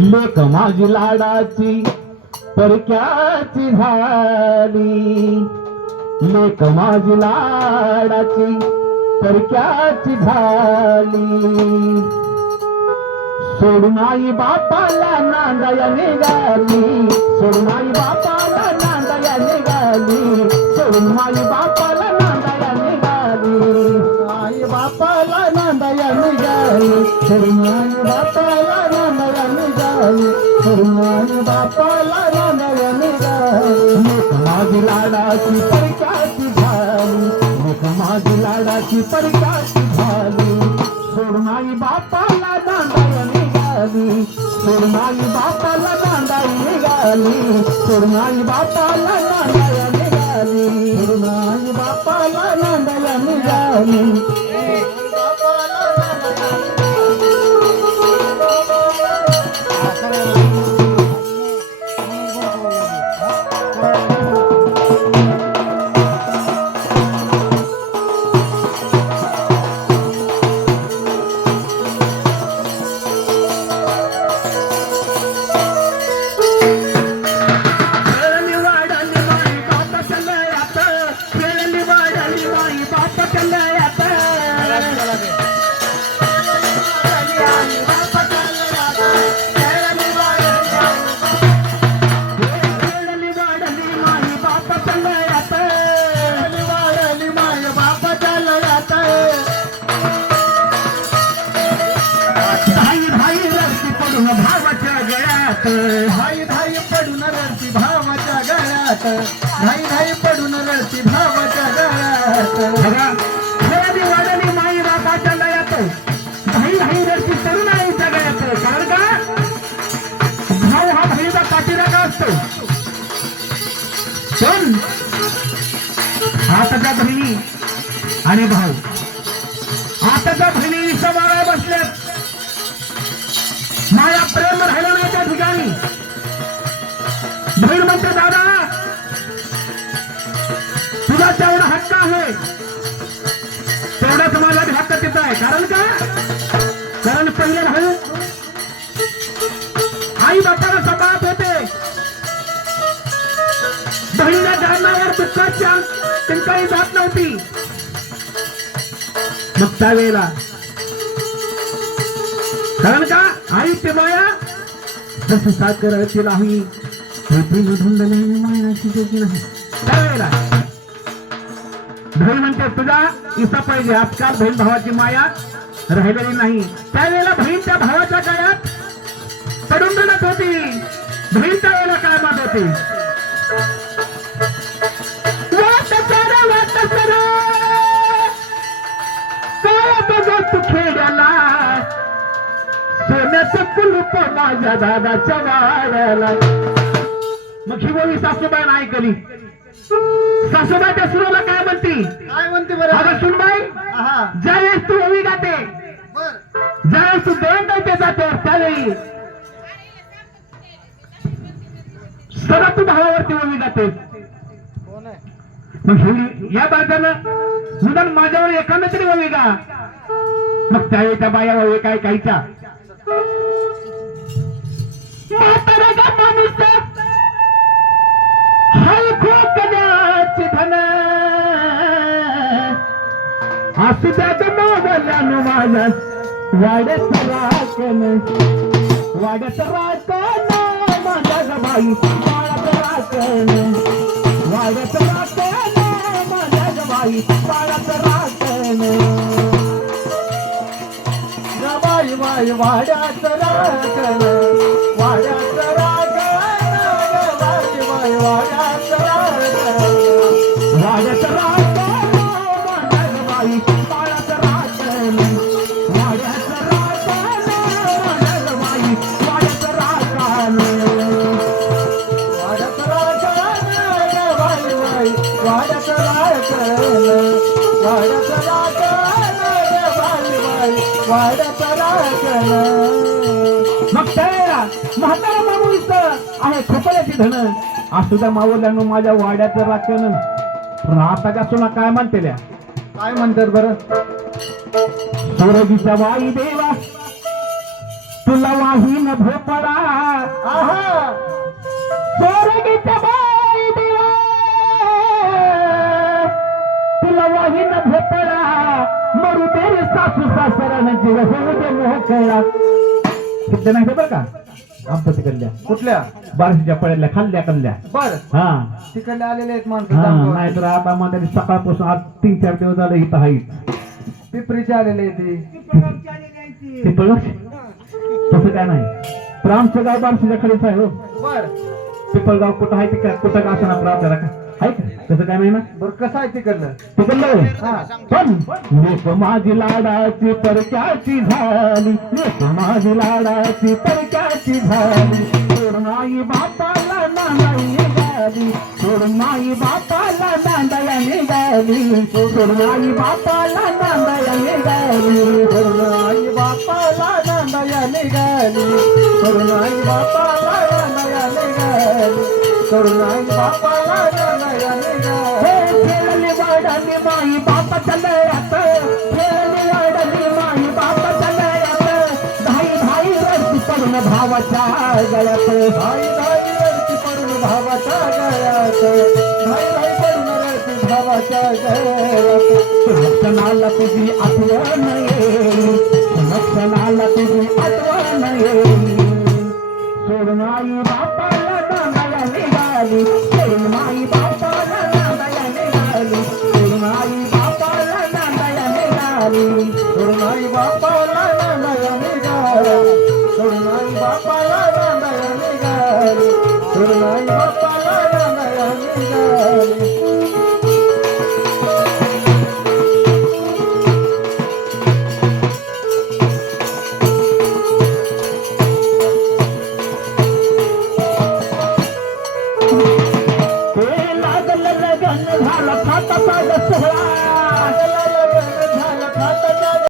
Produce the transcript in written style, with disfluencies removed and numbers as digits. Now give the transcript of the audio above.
लेक माझी लाडाची परक्याची झाली, लेक माझी लाडाची परक्याची झाली. सोडून आई बापाला नांदाया निघाली, सोडून आई बापाला नांदाया निघाली, सोडून आई बापाला नांदाया निघाली, आई बापाला नांदाया निघाली, सोडून आई बापाला नांदाया निघाली, सोडून आई बापाला नांदाया निघाली. लेक माझी लाडाची परक्याची झाली, लेक माझी लाडाची परक्याची झाली. सोडून आई बापाला नांदाया निघाली, सोडून आई बापाला नांदाया निघाली, सोडून आई बापाला नांदाया निघाली, सोडून आई बापाला नांदाया निघाली. धाई धाई पडून रडती भावाच्या गळ्यात, धाई धाई पडून रडती भावाच्या गळ्यात. खेळाली वाढली माई बापाच्या लयात, धाई धाई रडती तरुणाईच्या गळ्यात. कारण का भाऊ हा बहिणीचा पाठीराखा असतो, पण आताच्या बहिणी आणि भाऊ आताच्या बहिणी विषमाळा बसल्यात. माया प्रेम राहिला नाही त्या ठिकाणी. बहीण म्हणते दादा तुला तेवढा हक्क आहे, तेवढाच माझा हक्क तिचा आहे. कारण का कारण पहिले भाऊ आई बापाला सांभाळत होते, बहिणीला जाण्यावर दुःखाची चिंताही जात नव्हती. मग त्यावेळेला कारण का आई ते माया जशी साखर तिला हवी मायाची देती नाही. त्यावेळेला बहीण म्हणते तुझा इसा पाहिजे. आजकाल बहीण भावाची माया राहिलेली नाही. त्यावेळेला बहीण त्या भावाच्या गळ्यात पडून रडत होती. बहीण त्यावेळेला काय मात होती, खेड्याला सोन्याचं कुलूप माझ्या दादाच्या वाड्याला. मग ही बोली सासूबाईनं ऐकली. सासूबाई त्या सुराला काय म्हणती, काय म्हणते बरं? अगं सुनबाई, ज्यावेळेस तू ओवी गाते, ज्यावेळेस तू दोन गायते जाते, त्यावेळी सदा तू भावावरती ओवी गाते. मग ही या बाजानं निदान माझ्यावर एकाने तरी ओवी गा. मग त्यावेळी त्या बाया ओवी काय कायच्या माणूस हाय खोकल्याची धन असू त्याच मोगल्यानं माझ्या वाड्यात राखण, वाड्यात राखण माझ्या बाई, वाड्यात राखण, वाड्यात राखण माझ्या बाई, वाड्यात राखण. बाई बाई वाड्यात राखण, वाड्यात राखण, बाई बाई वाड्यात राखण, वाड्यात राखण माझ्या बाई, वाड्यात राखण, वाड्यात राखण माझ्या बाई, वाड्यात राखण, वाड्यात राखण बाई बाई, वाड्यात राखण, वाड्यात राखण बाई बाई, वाड्यात राखण. मग त्यावेळेला म्हातारा मामू इथं आहे खोकल्याची धन असू द्या मावल्यानं माझ्या वाड्याचं राखण. पण आता का सुना काय म्हणतेल्या, काय म्हणतात बरं? सोरगीच्या वाई देवा तुला वाहीन भोपळा आहा सोरगीच्या वाई देवा तुला वाहीन भोपळा मरू दे सासू सासऱ्यानं जीव होऊ दे मोकळा. सिद्ध नाही बरं का आमचं तिकडल्या कुठल्या बारशीच्या पळ्यातल्या खाल्ल्या कल्ल्या बर हा तिकडले आलेले आहेत माणसं हा जामगाव. नाहीतर आता मध्ये सकाळपासून आज 3-4 दिवस झाले इथं आहेत पिपरीचे आलेले आहेत ती. ते पळस तसं काय नाही पण आमचं गाव बारशीच्या खडीच आहे हो. बर पिपळगाव कुठं आहे ते काय कुठं का असं ना आपल्याला का आहे का तसं काय नाही ना बर कसं आहे तिकडलं तिकडलं हा पण लेक माझी लाडाची परक्याची झाली लेक माझी लाडाची परक्याची झाली सोडून आई बापाला नांदाई निघाली सोडून आई बापाला नांदाया निघाली सोडून आई बापाला नांदाया निघाली सोडून आई बापाला नांदाया निघाली सोडून आई बापाला नांदाया निघाली सोडून आई बापाला नांदाया निघाली. खेळली वाढली माई बापाच्या लयात खेळली वाढली माई बापाच्या लयात धाई धाई रस्ती पडून भावाच्या गळ्यात धाई धाई रडती पडून भावाच्या गळ्यात धाई धाई पडून रडती भावाच्या गळ्यात. क्षणाला तुझी आठवण येईल क्षणाला तुझी आठवण येईल सोडून आई बापाला नांदाया निघाली सोडून आई बापाला नांदाया निघाली सोडून आई बापाला नांदाया निघाली सोडून आई बापाला नांदाया निघाली सोडून आई बापाला नांदाया निघाली सोडून आई बापाला नांदाया निघाली. हे लागलं लगन झालं खाताचा सोहळा झालं खातात